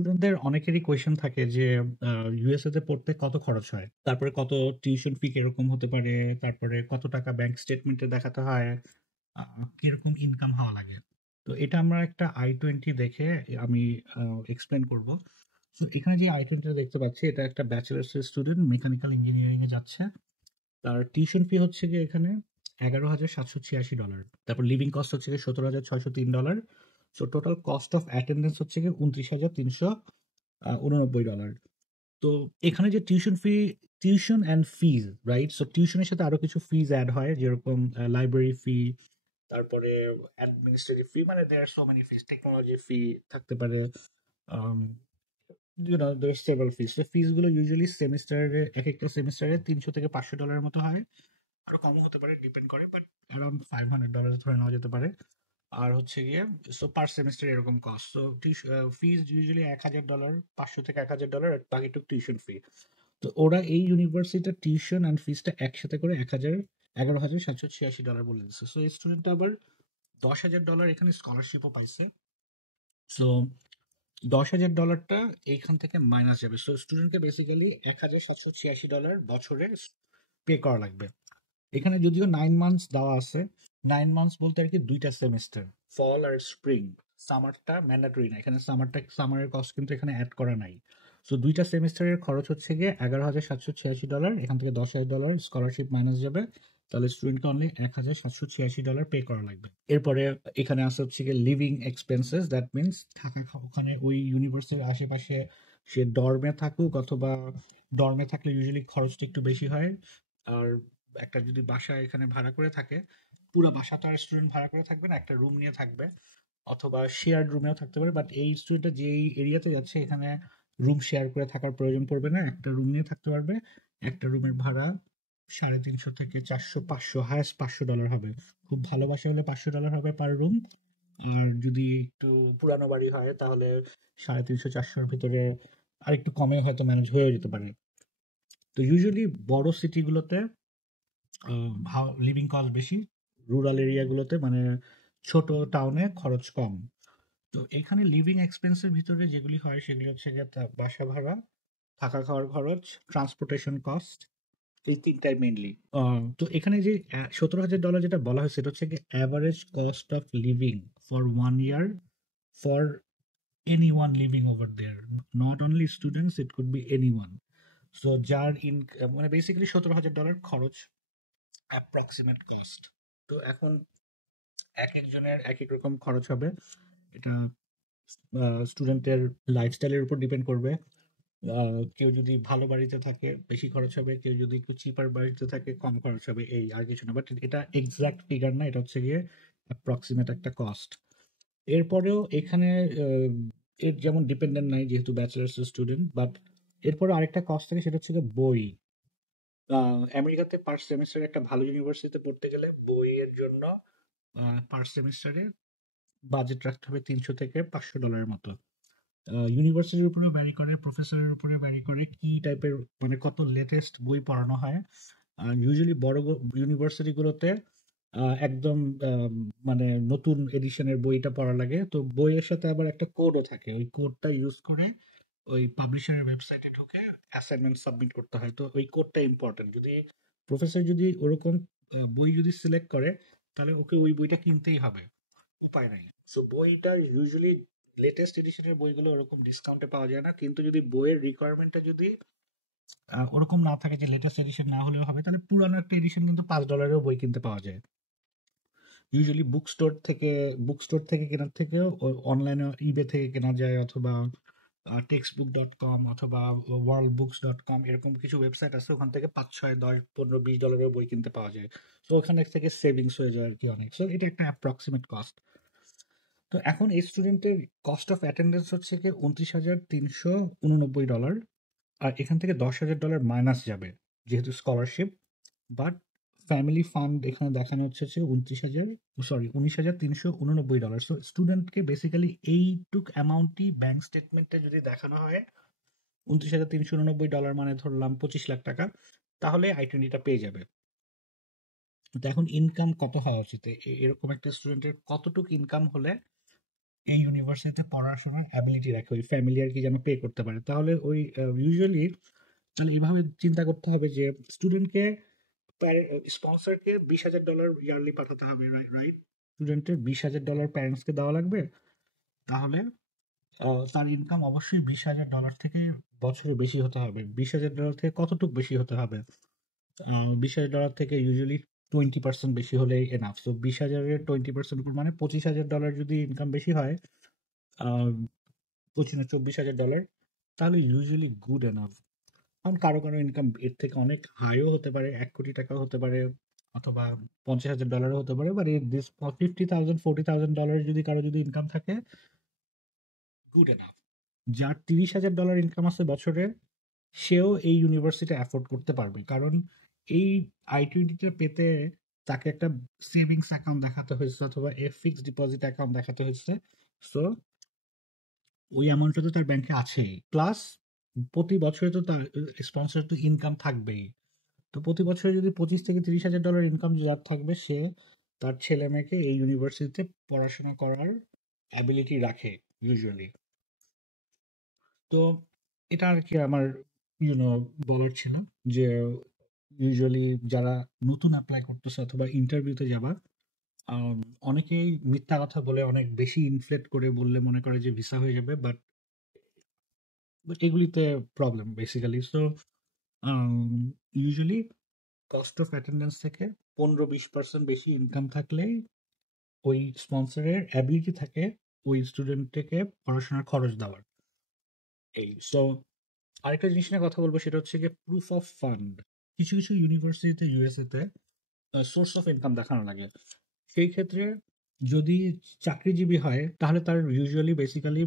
স্টুডেন্টদের অনেকেরই কোয়েশ্চেন থাকে যে ইউএসএ তে পড়তে কত খরচ হয়, তারপরে কত টিউশন ফি কিরকম হতে পারে, তারপরে কত টাকা ব্যাংক স্টেটমেন্টে দেখাতে হয়, কিরকম ইনকাম হওয়া লাগে। তো এটা আমরা একটা I-20 দেখে আমি এক্সপ্লেন করব। তো এখানে যে I-20 দেখতে পাচ্ছি, এটা একটা ব্যাচেলার্স স্টুডেন্ট মেকানিক্যাল ইঞ্জিনিয়ারিং এ যাচ্ছে। তার টিউশন ফি হচ্ছে গিয়ে এখানে $11,786। তারপর লিভিং কস্ট হচ্ছে গিয়ে $17,603। So total cost of attendance হচ্ছে গিয়ে $29,389। তো এখানে যে tuition and fees, right? So টিউশনের সাথে আরো কিছু ফিজ অ্যাড হয়, যেরকম লাইব্রেরি ফি, তারপরে অ্যাডমিনিস্ট্রেটিভ ফি, মানে দেয়ার আর সো মেনি ফিজ, টেকনোলজি ফি থাকতে পারে। দের সেভারাল ফিজ। তো ফিজ গুলো ইউজুয়ালি সেমিস্টারে, এক একটা সেমিস্টারে $300 থেকে $500 মতো হয়, আরো কমও হতে পারে, ডিপেন্ড করে, বাট অ্যারাউন্ড $500 ধরে নেওয়া যেতে পারে। আর হচ্ছে গিয়ে সো পার সেমিস্টার এরকম কস্ট। সো ফিজ ইউজুয়ালি $1,000, 500 থেকে $1,000, আর বাকিটুকু টিউশন ফি। তো ওরা এই ইউনিভার্সিটির টিউশন অ্যান্ড ফিজটা একসাথে করে $11,786 বলে দিচ্ছে। সো এই স্টুডেন্টটা আবার $10,000 এখানে স্কলারশিপও পাইছে। সো $10,000টা এইখান থেকে মাইনাস যাবে। সো স্টুডেন্টকে বেসিক্যালি $1,786 বছরে পে করা লাগবে। এখানে যদিও 9 মান্থস দেওয়া আছে, 9 মান্থস বলতে আর কি দুইটা সেমিস্টার, ফল আর স্প্রিং। সামারটা ম্যান্ডেটরি না, এখানে সামারের কস্ট কিন্তু এখানে অ্যাড করা নাই। সো দুইটা সেমিস্টারের খরচ হচ্ছে গিয়ে $11,786। এখান থেকে $10,000 স্কলারশিপ মাইনাস যাবে, তাহলে স্টুডেন্টকে অনলি $1,786 পে করা লাগবে। এরপরে এখানে আসে হচ্ছে গিয়ে লিভিং এক্সপেন্সেস, দ্যাট মিনস থাকা ওখানে ওই ইউনিভার্সিটির আশেপাশে সে ডর্মে থাকুক, অথবা ডর্মে থাকলে ইউজুয়ালি খরচটা একটু বেশি হয়। আর একটা যদি বাসা এখানে ভাড়া করে থাকে, পুরো বাসা তো আর স্টুডেন্ট ভাড়া করে থাকবে না, একটা রুম নিয়ে থাকবে, অথবা শেয়ার্ড রুমেও থাকতে পারে। বাট এই স্টুডেন্টটা যে এরিয়াতে যাচ্ছে, এখানে রুম শেয়ার করে থাকার প্রয়োজন পড়বে না, একটা রুম নিয়ে থাকতে পারবে। একটা রুমের ভাড়া 350 থেকে 400, 500, হায়েস্ট $500 হবে। খুব ভালো বাসা হলে $500 হবে পার রুম। আর যদি একটু পুরানো বাড়ি হয় তাহলে 350, 400-র ভিতরে আর একটু কমে হয়তো ম্যানেজ হয়ে যেতে পারে। তো ইউজুয়ালি বড় সিটিগুলোতে লিভিং কস্ট বেশি, রুরাল এরিয়াগুলোতে মানে ছোট টাউনে খরচ কম। তো এখানে লিভিং এক্সপেন্সের ভিতরে যেগুলি হয় সেগুলি হচ্ছে যে বাসা ভাড়া, থাকা খাওয়ার খরচ, ট্রান্সপোর্টেশন কস্ট, এই তিনটাই মেইনলি। তো এখানে যে $17,000 যেটা বলা হয়েছে, সেটা হচ্ছে কি average cost of living for 1 year for anyone living over there, not only students, it could be anyone. So যার মানে বেসিক্যালি $17,000 খরচ অ্যাপ্রক্সিমেট কস্ট। তো এখন এক একজনের এক এক রকম খরচ হবে। এটা স্টুডেন্টের লাইফস্টাইলের উপর ডিপেন্ড করবে। কেউ যদি ভালো বাড়িতে থাকে বেশি খরচ হবে, কেউ যদি একটু চিপার বাড়িতে থাকে কম খরচ হবে, এই আর কিছু না। বাট এটা এক্সাক্ট ফিগার না, এটা হচ্ছে গিয়ে অ্যাপ্রক্সিমেট একটা কস্ট। এরপরেও এখানে আহ, এর যেমন ডিপেন্ডেন্ট নাই যেহেতু ব্যাচেলার্স স্টুডেন্ট, বাট এরপরে আরেকটা কস্ট থাকে, সেটা হচ্ছে গিয়ে বই। আমেরিকাতে পার সেমিস্টারে একটা ভালো ইউনিভার্সিটিতে পড়তে গেলে বইয়ের জন্য পার সেমিস্টারে বাজেট রাখতে হবে $300 থেকে $500 মতো। ইউনিভার্সিটির উপরে ভ্যারি করে, প্রফেসরের উপরে ভ্যারি করে, কি টাইপের মানে কত লেটেস্ট বই পড়ানো হয়। ইউজুয়ালি বড় ইউনিভার্সিটিগুলোতে একদম মানে নতুন এডিশনের বইটা পড়া লাগে। তো বইয়ের সাথে আবার একটা কোডও থাকে, ওই কোডটা ইউজ করে ওই পাবলিশারের ওয়েবসাইটে ঢুকে অ্যাসাইনমেন্ট সাবমিট করতে হয়। তো ওই কোডটা ইম্পর্টেন্ট। যদি প্রফেসর যদি ওরকম বই যদি সিলেক্ট করে, তাহলে ওকে ওই বইটা কিনতেই হবে, উপায় নাই। সো বইটা ইউজুয়ালি লেটেস্ট এডিশনের বইগুলো ওরকম ডিসকাউন্টে পাওয়া যায় না, কিন্তু যদি বইয়ের রিকোয়ারমেন্টটা যদি ওরকম না থাকে যে লেটেস্ট এডিশন না হলেও হবে, তাহলে পুরানো একটা এডিশন কিন্তু $5-এও বই কিনতে পাওয়া যায়। ইউজুয়ালি বুক স্টোর থেকে কেনার থেকেও অনলাইনে ইবে থেকে কেনা যায়, অথবা টেক্সটবুক.com অথবা ওয়ার্ল্ডবুকস.com, এরকম কিছু ওয়েবসাইট আছে, ওখান থেকে 5, 6, 10, 15, $20 বই কিনতে পাওয়া যায়। তো ওখানে থেকে সেভিংস হয়ে যায় আর কি অনেক। সো এটা একটা অ্যাপ্রক্সিমেট কস্ট। তো এখন এই স্টুডেন্টের কস্ট অফ অ্যাটেন্ডেন্স হচ্ছে কি $29,389। আর এখান থেকে $10,000 মাইনাস যাবে যেহেতু স্কলারশিপ। বাট ফ্যামিলি ফান্ড এখানে দেখানো হচ্ছে যে 19,389। সো স্টুডেন্টকে বেসিক্যালি এইটুক অ্যামাউন্টই ব্যাংক স্টেটমেন্টে যদি দেখানো হয়, $29,389 মানে ধরলাম 25 লাখ টাকা, তাহলে I-20টা পেয়ে যাবে। তো এখন ইনকাম কত হওয়া উচিত, এরকম একটা স্টুডেন্টের কতটুকু ইনকাম হলে এই ইউনিভার্সিটিতে পড়াশোনার অ্যাবিলিটি রাখে, ওই ফ্যামিলি আর কি যেন পে করতে পারে। তাহলে ওই ইউজুয়ালি তাহলে এইভাবে চিন্তা করতে হবে যে স্টুডেন্টকে স্পন্সরকে $20,000 ইয়ারলি পাঠাতে হবে, রাইট? স্টুডেন্টের $20,000 প্যারেন্টসকে দেওয়া লাগবে। তাহলে তার ইনকাম অবশ্যই $20,000 থেকে বছরে বেশি হতে হবে। $20,000 থেকে কতটুকু বেশি হতে হবে? $20,000 থেকে ইউজুয়ালি 20% বেশি হলেই এনাফ। সো 20,000-এর 20% উপর মানে $25,000 যদি ইনকাম বেশি হয়, 24,000 তাহলে ইউজুয়ালি গুড এনাফ। কারণ কারো কারো ইনকাম এর থেকে অনেক হাইও হতে পারে, 1 কোটি টাকা হতে পারে, অথবা $50,000 হতে পারে। বাট দিস $50,000 $40,000 যদি কারো যদি ইনকাম থাকে, গুড এনাফ। যার $30,000 ইনকাম আছে বছরে, সেও এই ইউনিভার্সিটি অ্যাফোর্ড করতে পারবে, কারণ এই I-20টা পেতে তাকে একটা সেভিংস অ্যাকাউন্ট দেখাতে হয়েছে অথবা ফিক্সড ডিপোজিট অ্যাকাউন্ট দেখাতে হয়েছে। সো ওই অ্যামাউন্টটা তো তার ব্যাংকে আছেই, প্লাস প্রতি বছরে তো তার স্পন্সর তো ইনকাম থাকবেই। তো প্রতি বছরে যদি $25,000 থেকে $30,000 ইনকাম যার থাকবে, সে তার ছেলে মেয়েকে এই ইউনিভার্সিটিতে পড়াশোনা করার অ্যাবিলিটি রাখে ইউজুয়ালি। তো এটা আর কি আমার বলার ছিল যে ইউজুয়ালি যারা নতুন অ্যাপ্লাই করতেছে অথবা ইন্টারভিউতে যাবা, আম, অনেকেই মিথ্যা কথা বলে অনেক বেশি ইনফ্লেট করে বললে মনে করে যে ভিসা হয়ে যাবে, বাট এগুলিতে problem basically. So usually cost of attendance থেকে 15-20% বেশি ইনকাম থাকলেই ওই স্পন্সরের অ্যাবিলিটি থাকে ওই স্টুডেন্টকে পড়াশোনার খরচ দেওয়ার। এই সো আরেকটা জিনিস নিয়ে কথা বলবো, সেটা হচ্ছে গিয়ে প্রুফ অফ ফান্ড। কিছু কিছু ইউনিভার্সিটিতে ইউএসএ তে সোর্স অফ ইনকাম দেখানো লাগে। সেই ক্ষেত্রে যদি চাকরিজীবী হয় তাহলে তার ইউজুয়ালি বেসিক্যালি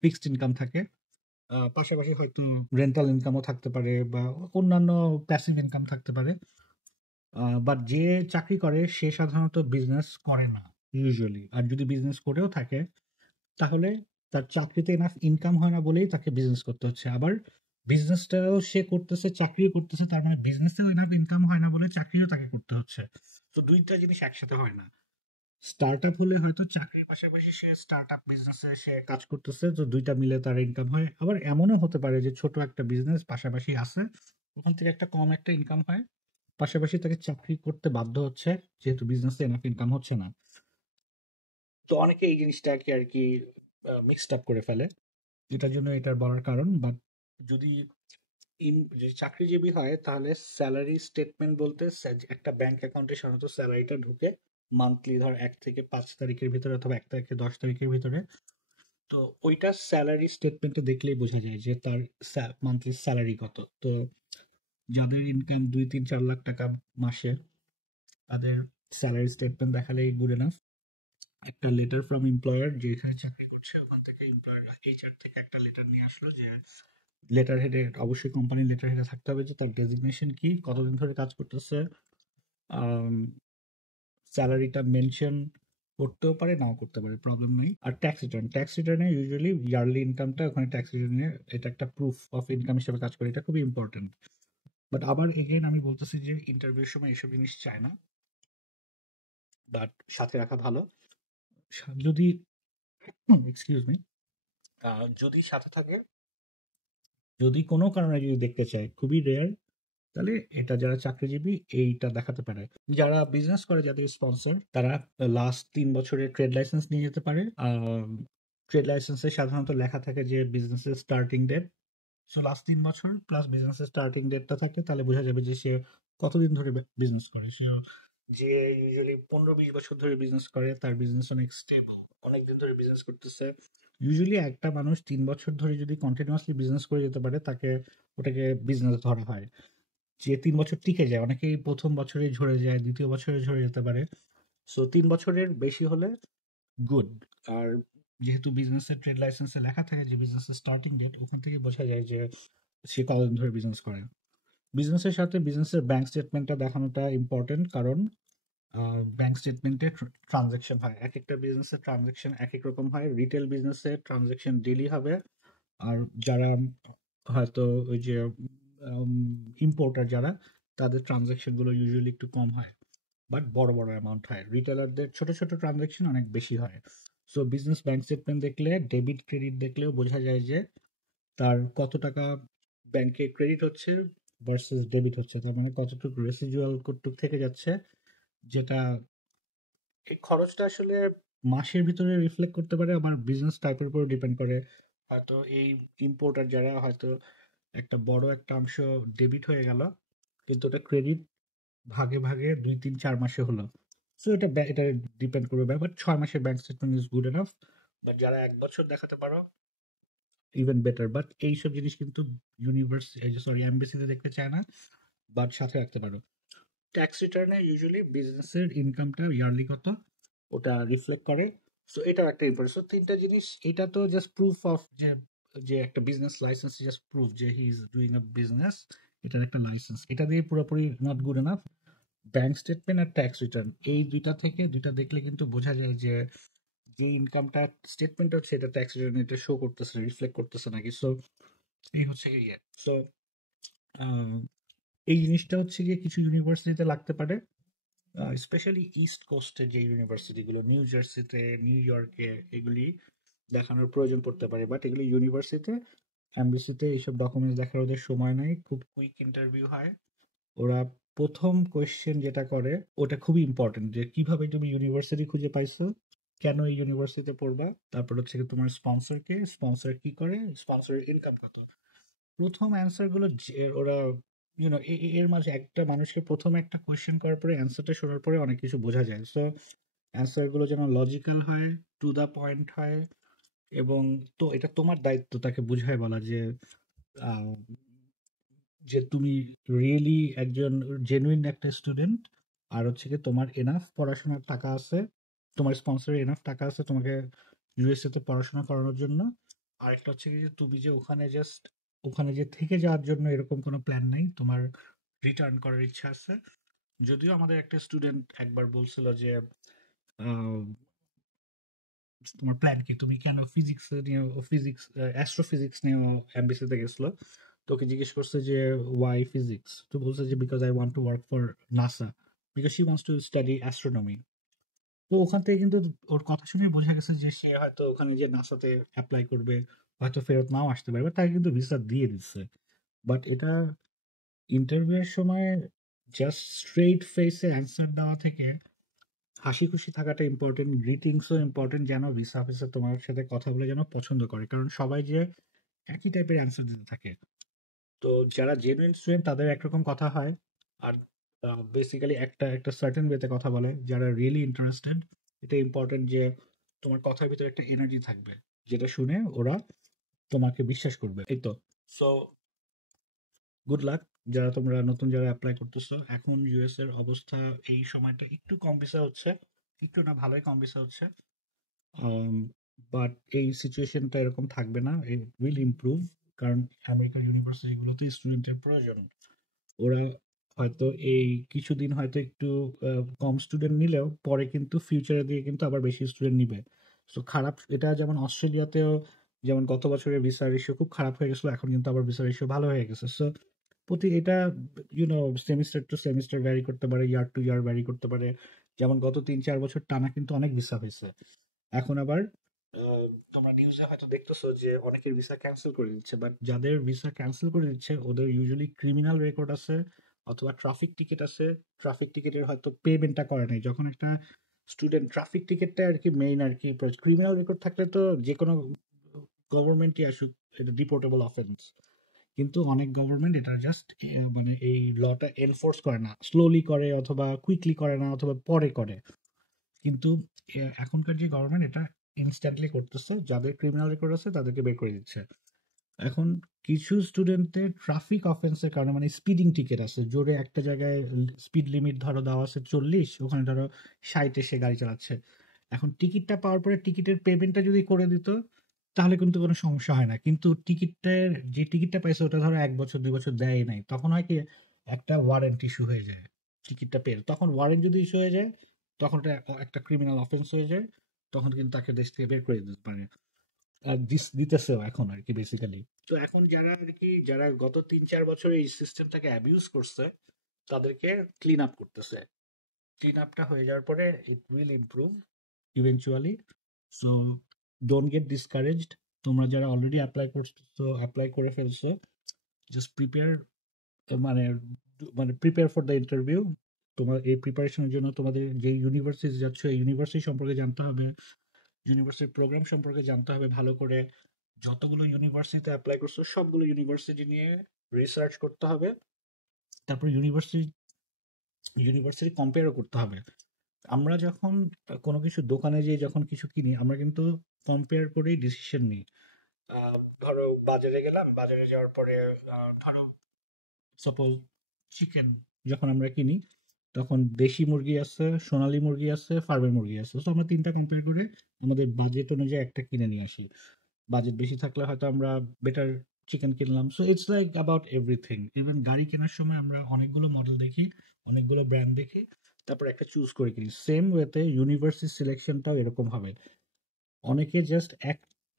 ফিক্সড ইনকাম থাকে, পাশাপাশি হয়তো রেন্টাল ইনকামও থাকতে পারে বা অন্যান্য প্যাসিভ ইনকাম থাকতে পারে। বাট যে চাকরি করে সে সাধারণত বিজনেস করে না ইউজুয়ালি, আর যদি বিজনেস করেও থাকে তাহলে তার চাকরিতে এনাফ ইনকাম হয় না বলেই তাকে বিজনেস করতে হচ্ছে। আবার বিজনেসটাও সে করতেছে, চাকরিও করতেছে, তার মানে বিজনেসেও এনাফ ইনকাম হয় না বলে চাকরিও তাকে করতে হচ্ছে। তো দুইটা জিনিস একসাথে হয় না। স্টার্ট আপ হলে হয়তো চাকরির পাশাপাশি সে স্টার্ট আপ বিজনেসে সে কাজ করতেছে, তো দুইটা মিলে তার ইনকাম হয়। আবার এমনও হতে পারে যে ছোট একটা বিজনেস পাশাপাশি আছে, ওখান থেকে একটা কম একটা ইনকাম হয়, পাশাপাশি তাকে চাকরি করতে বাধ্য হচ্ছে যেহেতু বিজনেসে এনাফ ইনকাম হচ্ছে না। তো অনেকে এই জিনিসটাকে আর কি মিক্সড আপ করে ফেলে, এটার জন্য এটার বলার কারণ। বাট যদি যদি চাকরিজীবী হয় তাহলে স্যালারি স্টেটমেন্ট বলতে একটা ব্যাংক অ্যাকাউন্টে সাধারণত স্যালারিটা ঢুকে মান্থলি, ধর 1 থেকে 5 তারিখের ভিতরে অথবা 1 থেকে 10 তারিখের ভিতরে। তো ওইটা স্যালারি স্টেটমেন্টে দেখলেই বোঝা যায় যে তার মান্থলি স্যালারি কত। তো যাদের ইনকাম 2-3-4 লাখ টাকা মাসে, তাদের স্যালারি স্টেটমেন্ট দেখালেই গুড এনাফ। একটা লেটার ফ্রম এমপ্লয়ার, যেখানে চাকরি করছে ওখান থেকে এমপ্লয়ার এইচআর থেকে একটা লেটার নিয়ে আসলো, যে লেটার হেডে অবশ্যই কোম্পানির লেটার হেডে থাকতে হবে যে তার ডেজিগনেশন কি, কতদিন ধরে কাজ করতেছে, স্যালারিটা মেনশন করতেও পারে নাও করতে পারে, প্রবলেম নেই। আর ট্যাক্স রিটার্নে ইউজুয়ালি ইয়ারলি ইনকামটা ওখানে ট্যাক্স রিটার্নে এটা একটা প্রুফ অফ ইনকাম হিসেবে কাজ করে, এটা খুবই ইম্পর্টেন্ট। বাট আবার এগেইন আমি বলতেছি যে ইন্টারভিউর সময় এসব জিনিস চায় না, বাট সাথে রাখা ভালো। যদি এক্সকিউজ মি, যদি সাথে থাকে, যদি কোনো কারণে যদি দেখতে চায়, খুবই রেয়ার, তাহলে এটা যারা চাকরিজীবী এইটা দেখাতে পারে। যারা বিজনেস করে, যাদের স্পন্সর, তারা লাস্ট 3 বছরের ট্রেড লাইসেন্স নিয়ে যেতে পারে। ট্রেড লাইসেন্সে সাধারণত লেখা থাকে যে বিজনেসের স্টার্টিং ডেট। সো লাস্ট 3 বছর প্লাস বিজনেসের স্টার্টিং ডেটটা থাকে, তাহলে বোঝা যাবে যে সে কতদিন ধরে বিজনেস করে। সে যে ইউজুয়ালি 15-20 বছর ধরে বিজনেস করে, তার বিজনেস অনেক স্টেবল, অনেকদিন ধরে বিজনেস করতেছে। ইউজুয়ালি একটা মানুষ 3 বছর ধরে যদি কন্টিনিউয়াসলি বিজনেস করে যেতে পারে, তাকে ওটাকে বিজনেস ধরা হয়। যে 3 বছর টিকে যায়, অনেকেই প্রথম বছরেই ঝরে যায়, দ্বিতীয় বছরে ঝরে যেতে পারে। সো 3 বছরের বেশি হলে গুড। আর যেহেতু বিজনেসের ট্রেড লাইসেন্সে লেখা থাকে যে বিজনেসের স্টার্টিং ডেট, ওখান থেকে বোঝা যায় যে সে কতদিন ধরে বিজনেস করে। বিজনেসের সাথে বিজনেসের ব্যাংক স্টেটমেন্টটা দেখানোটা ইম্পর্টেন্ট, কারণ ব্যাংক স্টেটমেন্টে ট্রানজ্যাকশন হয়, এক একটা বিজনেসের ট্রানজ্যাকশন এক এক রকম হয়। রিটেল বিজনেসের ট্রানজ্যাকশন ডেইলি হবে, আর যারা হয়তো ওই যে ইম্পোর্টার যারা, তাদের ট্রানজ্যাকশন গুলো ইউজুয়ালি একটু কম হয়, বাট বড় বড় অ্যামাউন্ট হয়। রিটেলারদের ছোট ছোট ট্রানজ্যাকশন অনেক বেশি হয়। সো বিজনেস ব্যাংক স্টেটমেন্ট দেখলে, ডেবিট ক্রেডিট দেখলেও বোঝা যায় যে তার কত টাকা ব্যাংকে ক্রেডিট হচ্ছে ভার্সেস ডেবিট হচ্ছে, তার মানে কতটুকু রেসিডুয়াল কতটুকু থেকে যাচ্ছে, যেটা এই খরচটা আসলে মাসের ভিতরে রিফ্লেক্ট করতে পারে, আবার বিজনেস টাইপের উপর ডিপেন্ড করে। হয়তো এই ইম্পোর্টার যারা হয়তো একটা বড় একটা অংশ ডেবিট হয়ে গেল, কিন্তু ওটা ক্রেডিট ভাগে ভাগে 2 3 4 মাসে হলো। সো এটা ডিপেন্ড করবে, বাট 6 মাসের bank statement is good enough. But যারা 1 বছর দেখাতে পারো, ইভেন বেটার। বাট এইসব জিনিস কিন্তু ইউনিভার্সিটি, সরি, এমবিসিতে দেখতে চায় না, বাট সাথে রাখতে পারো। ট্যাক্স রিটার্নে ইউজুয়ালি বিজনেসের ইনকামটা ইয়ারলি কত ওটা রিফ্লেক্ট করে। সো এটাও একটা ইম্পর্টেন্ট। সো 3টা জিনিস, এটা তো জাস্ট প্রুফ অফ যে যে একটা বিজনেস লাইসেন্স, জাস্ট প্রুফ যে he is doing a business, এটার একটা লাইসেন্স। এটা দিয়ে পুরোপুরি not good enough. Bank statement আর ট্যাক্স রিটার্ন, এই দুইটা দেখলে কিন্তু বোঝা যায় যে যে ইনকামটা স্টেটমেন্ট হচ্ছে এটা ট্যাক্স রিটার্ন এটা শো করতেছে, রিফ্লেক্ট করতেছে নাকি। সো এই হচ্ছে কি ইয়ে। সো এই জিনিসটা হচ্ছে গিয়ে কিছু ইউনিভার্সিটিতে লাগতে পারে, স্পেশালি ইস্ট কোস্টের যে ইউনিভার্সিটিগুলো, নিউ জার্সিতে, নিউ ইয়র্কে, এগুলি দেখানোর প্রয়োজন পড়তে পারে। বাট এগুলি ইউনিভার্সিটিতে, এমবিসিতে এইসব ডকুমেন্টস দেখার ওদের সময় নাই, খুব কুইক ইন্টারভিউ হয়। ওরা প্রথম কোয়েশ্চেন যেটা করে ওটা খুবই ইম্পর্টেন্ট, যে কিভাবে তুমি ইউনিভার্সিটি খুঁজে পাইছো, কেন এই ইউনিভার্সিটিতে পড়বা, তারপর হচ্ছে কি তোমার স্পন্সর কে, স্পন্সর কি করে, স্পন্সরের ইনকাম কত। প্রথম অ্যান্সার গুলো ওরা এর মাঝে একটা মানুষকে প্রথমে একটা কোয়েশ্চেন করার পরে অ্যান্সারটা শোনার পরে অনেক কিছু বোঝা যায়। সো অ্যান্সার গুলো যেন লজিক্যাল হয়, টু দা পয়েন্ট হয়, এবং তো এটা তোমার দায়িত্ব তাকে বুঝায় বলা যে আহ, যে তুমি রিয়েলি একজন জেনুইন একটা স্টুডেন্ট, আর হচ্ছে কি তোমার এনাফ পড়াশোনার টাকা আছে, তোমার স্পন্সরের এনাফ টাকা আছে তোমাকে ইউএসএ তে পড়াশোনা করানোর জন্য। আরেকটা হচ্ছে কি যে তুমি যে ওখানে যে থেকে যাওয়ার জন্য এরকম কোনো প্ল্যান নাই, তোমার রিটার্ন করার ইচ্ছা আছে। যদিও আমাদের একটা স্টুডেন্ট একবার বলছিল যে আহ, তোমার প্ল্যান কি, তুমি কেন ফিজিক্স নিয়ে, ফিজিক্স অ্যাস্ট্রোফিজিক্স নিয়ে এমবিসিতে গেছিল। তোকে জিজ্ঞেস করছে যে ওয়াই ফিজিক্স, তো বলছে যে because I want to work for NASA, because she wants to study astronomy. তো ওখান থেকে কিন্তু ওর কথা শুনে বোঝা গেছে যে সে হয়তো ওখানে যে নাসাতে অ্যাপ্লাই করবে, হয়তো ফেরত নাও আসতে পারবে, তাকে কিন্তু ভিসা দিয়ে দিচ্ছে। বাট এটা ইন্টারভিউ এর সময় জাস্ট স্ট্রেইট ফেসে অ্যান্সার দেওয়া থেকে হাসি খুশি থাকাটা ইম্পর্টেন্ট, গ্রিটিংসও ইম্পর্টেন্ট, যেন ভিসা অফিসার তোমার সাথে কথা বলে যেন পছন্দ করে, কারণ সবাই যে একই টাইপের অ্যান্সার দিতে থাকে। তো যারা জেনুইন স্টুডেন্ট তাদের একরকম কথা হয়, আর বেসিক্যালি একটা একটা সার্টেন ওয়েতে কথা বলে। যারা রিয়েলি ইন্টারেস্টেড, এটা ইম্পর্টেন্ট যে তোমার কথার ভিতরে একটা এনার্জি থাকবে, যেটা শুনে ওরা তোমাকে বিশ্বাস করবে। এই তো। সো গুড লাক যারা তোমরা নতুন যারা অ্যাপ্লাই করতেছো। এখন ইউএস এর অবস্থা এই সময়টা একটু কম ভিসা হচ্ছে, একটু না ভালোই কম ভিসা হচ্ছে। বাট এই সিচুয়েশনটা এরকম থাকবে না, ইট উইল ইমপ্রুভ, কারণ আমেরিকার ইউনিভার্সিটিগুলোতে স্টুডেন্টের প্রয়োজন। ওরা হয়তো এই কিছুদিন হয়তো একটু কম স্টুডেন্ট নিলেও পরে কিন্তু ফিউচারে দিয়ে কিন্তু আবার বেশি স্টুডেন্ট নিবে। সো খারাপ, এটা যেমন অস্ট্রেলিয়াতেও যেমন গত বছরের ভিসা রেশিও খুব খারাপ হয়ে গেছিল, এখন কিন্তু আবার ভিসা রেশিও ভালো হয়ে গেছে। সো এটা সেমিস্টার টু সেমিস্টার ভ্যারি করতে পারে, ইয়ার টু ইয়ার ভ্যারি করতে পারে। যেমন গত 3 4 বছর টানা কিন্তু অনেক ভিসা হয়েছে। এখন আবার তোমরা নিউজে হয়তো দেখতেছো যে অনেকের ভিসা ক্যান্সেল করে দিচ্ছে, বাট যাদের ভিসা ক্যান্সেল করে দিচ্ছে ওদের ইউজুয়ালি ক্রিমিনাল রেকর্ড আছে, অথবা ট্রাফিক টিকিট আছে। ট্রাফিক টিকিটের হয়তো পেমেন্টটা করে নাই। যখন একটা স্টুডেন্ট ট্রাফিক টিকিটটা আর কি মেইন আর কি, ক্রিমিনাল রেকর্ড থাকলে তো যে কোনো গভর্নমেন্টই আসুক এটা ডিপোর্টেবল অফেন্স, কিন্তু অনেক গভর্নমেন্ট এটা জাস্ট মানে এই লটা এনফোর্স করে না, স্লোলি করে অথবা কুইকলি করে না অথবা পরে করে। কিন্তু এখনকার যে গভর্নমেন্ট এটা ইনস্ট্যান্টলি করতেছে, যাদের ক্রিমিনাল রেকর্ড আছে তাদেরকে বের করে দিচ্ছে। এখন কিছু স্টুডেন্টদের ট্রাফিক অফেন্সের কারণে, মানে স্পিডিং টিকেট আছে, জোরে একটা জায়গায় স্পিড লিমিট ধরো দেওয়া আছে 40, ওখানে ধরো 60 সে গাড়ি চালাচ্ছে। এখন টিকিটটা পাওয়ার পরে টিকিটের পেমেন্টটা যদি করে দিত তাহলে কিন্তু কোনো সমস্যা হয় না, কিন্তু টিকিটটার যে টিকিটটা পাইছে ওটা ধরো 1 বছর 2 বছর দেয় নাই, তখন হয় কি একটা ওয়ারেন্ট ইস্যু হয়ে যায় টিকিটটা পেয়ে। তখন ওয়ারেন্ট যদি ইস্যু হয়ে যায় তখন এটা একটা ক্রিমিনাল অফেন্স হয়ে যায়, তখন কিন্তু তাকে দেশ থেকে বের করে দিতে পারে। আর দিতেছেও এখন আর কি বেসিক্যালি। তো এখন যারা আর কি যারা গত 3 4 বছর এই সিস্টেমটাকে অ্যাবিউজ করছে তাদেরকে ক্লিন আপ করতেছে। ক্লিন আপটা হয়ে যাওয়ার পরে it will improve eventually. So don't get discouraged. তোমরা যারা অলরেডি অ্যাপ্লাই করছো, অ্যাপ্লাই করে ফেলছো, জাস্ট প্রিপেয়ার, মানে প্রিপেয়ার ফর দ্য ইন্টারভিউ। তোমার এই প্রিপারেশনের জন্য তোমাদের যে ইউনিভার্সিটি যাচ্ছ, এই ইউনিভার্সিটি সম্পর্কে জানতে হবে, ইউনিভার্সিটির প্রোগ্রাম সম্পর্কে জানতে হবে ভালো করে। যতগুলো ইউনিভার্সিটিতে অ্যাপ্লাই করছো সবগুলো ইউনিভার্সিটি নিয়ে রিসার্চ করতে হবে। তারপর ইউনিভার্সিটি কম্পেয়ারও করতে হবে। আমরা যখন কোনো কিছু দোকানে যেয়ে যখন কিছু কিনি, আমরা কিন্তু কম্পেয়ার করেই ডিসিশন নিই। ধরো বাজারে গেলাম, বাজারে যাওয়ার পরে ধরো সাপোজ চিকেন যখন আমরা কিনি, তখন দেশি মুরগি আছে, সোনালী মুরগি আছে, ফার্মের মুরগি আছে। তো আমরা তিনটা কম্পেয়ার করে আমাদের বাজেট অনুযায়ী একটা কিনে নিয়ে আসি। বাজেট বেশি থাকলে হয়তো আমরা বেটার চিকেন কিনলাম। So it's like about everything. Even গাড়ি কেনার সময় আমরা অনেকগুলো মডেল দেখি, অনেকগুলো ব্র্যান্ড দেখি, তারপর একটা চুজ করে কিনি। সেম ওয়েতে ইউনিভার্সিটি সিলেকশনটাও এরকম হবে। অনেকে জাস্ট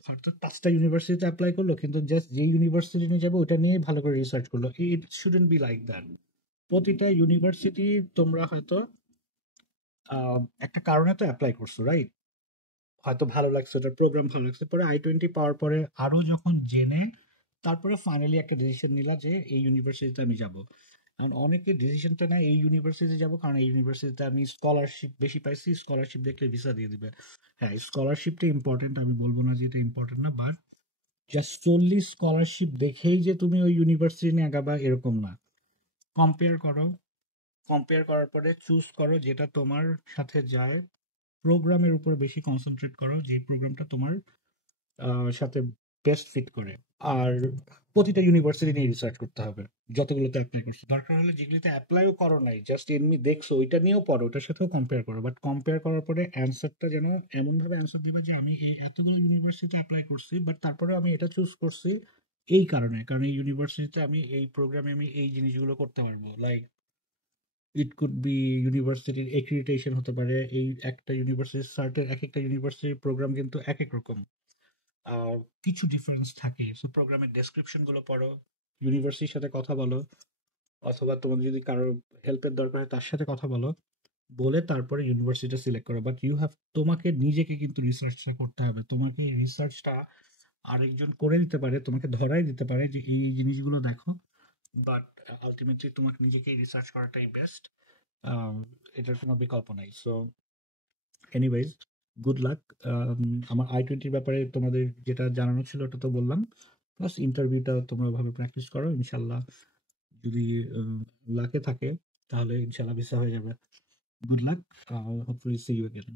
হয়তো 5টা ইউনিভার্সিটিতে অ্যাপ্লাই করলো, কিন্তু জাস্ট যে ইউনিভার্সিটি নিয়ে যাবে ওটা নিয়েই ভালো করে রিসার্চ করলো। ইট শুডেন্ট বি লাইক দ্যাট। প্রতিটা ইউনিভার্সিটি তোমরা হয়তো একটা কারণে তো অ্যাপ্লাই করছো, রাইট? হয়তো ভালো লাগছে, ওটার প্রোগ্রাম ভালো লাগছে, পরে I-20 পাওয়ার পরে আরো যখন জেনে তারপরে ফাইনালি একটা ডিসিশন নিলা যে এই ইউনিভার্সিটিতে আমি যাব। কারণ অনেকে ডিসিশনটা নেয় এই ইউনিভার্সিটিতে যাব কারণ এই ইউনিভার্সিটিতে আমি স্কলারশিপ বেশি পাইছি, স্কলারশিপ দেখলে ভিসা দিয়ে দিবে। হ্যাঁ, স্কলারশিপটা ইম্পর্টেন্ট, আমি বলবো না যে এটা ইম্পর্টেন্ট না, বাট জাস্ট solely স্কলারশিপ দেখেই যে তুমি ওই ইউনিভার্সিটি নিয়ে আগাবা এরকম না। কম্পেয়ার করো, কম্পেয়ার করার পরে চুজ করো যেটা তোমার সাথে যায়। প্রোগ্রামের উপর বেশি কনসেন্ট্রেট করো, যে প্রোগ্রামটা তোমার সাথে বেস্ট ফিট করে। আর প্রতিটা ইউনিভার্সিটি নিয়ে রিসার্চ করতে হবে, যতগুলোতে অ্যাপ্লাই করছো। দরকার হলে যেগুলিতে অ্যাপ্লাইও করো নাই, জাস্ট এমনি দেখছো, ওইটা নিয়েও পড়ো, ওটার সাথেও কম্পেয়ার করো। বাট কম্পেয়ার করার পরে অ্যান্সারটা যেন এমনভাবে অ্যান্সার দিবা যে আমি এই এতগুলো ইউনিভার্সিটিতে অ্যাপ্লাই করছি, বাট তারপরেও আমি এটা চুজ করছি এই কারণে, কারণ এই ইউনিভার্সিটিতে আমি এই প্রোগ্রামে আমি এই জিনিসগুলো করতে পারবো। লাইক ইট কুড বি ইউনিভার্সিটির এক্রিডিটেশন হতে পারে। এই একটা ইউনিভার্সিটির সার্টেন, এক একটা ইউনিভার্সিটির প্রোগ্রাম কিন্তু এক এক রকম, আহ, কিছু ডিফারেন্স থাকে। সো প্রোগ্রামের ডেসক্রিপশন গুলো পড়ো, ইউনিভার্সিটির সাথে কথা বলো, অথবা তোমাদের যদি কারোর হেল্পের দরকার হয় তার সাথে কথা বলো, বলে তারপরে ইউনিভার্সিটিটা সিলেক্ট করো। বাট ইউ হ্যাভ, তোমাকে নিজেকে কিন্তু রিসার্চটা করতে হবে। তোমাকে এই রিসার্চটা আরেকজন করে দিতে পারে, তোমাকে ধরাই দিতে পারে যে এই এই জিনিসগুলো দেখো, বাট আলটিমেটলি তোমাকে নিজেকে রিসার্চ করাটাই বেস্ট। এটার কোনো বিকল্প নাই। So anyways, good luck. আমার I-20 ব্যাপারে তোমাদের যেটা জানানো ছিল ওটা তো বললাম, প্লাস ইন্টারভিউটা তোমরা ভাবে প্র্যাকটিস করো। ইনশাল্লাহ যদি লাকে থাকে তাহলে ইনশাল্লাহ ভিসা হয়ে যাবে। Good luck, hopefully see you again.